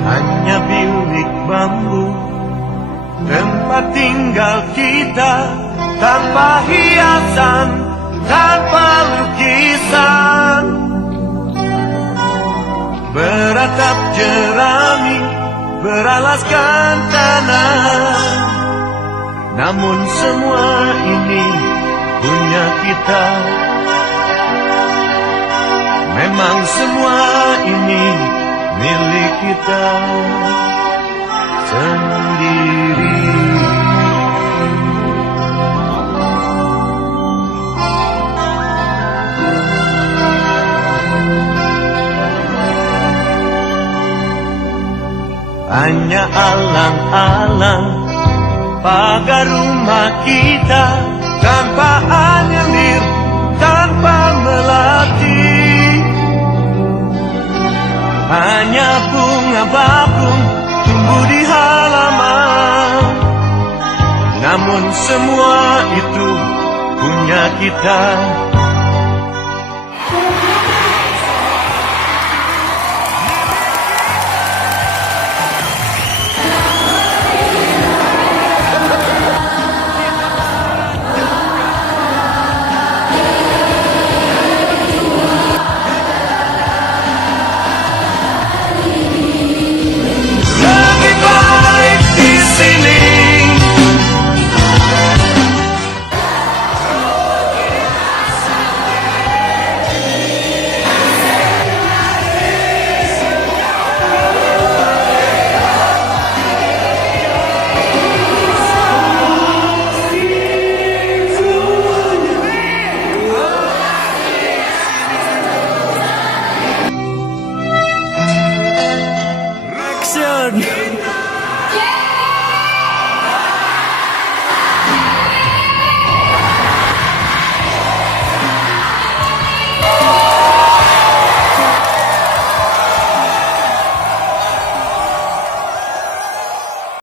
hanya bilik bambu, tempat tinggal kita, tanpa hiasan, tanpa lukisan. Beratap jerami, beralaskan tanah, namun semua ini punya kita. Memang semua ini milik kita sendiri. Hanya alang-alang pagar rumah kita, tanpa anyelir, tanpa melati. Hanya bunga bakung tumbuh di halaman, namun semua itu punya kita. Action!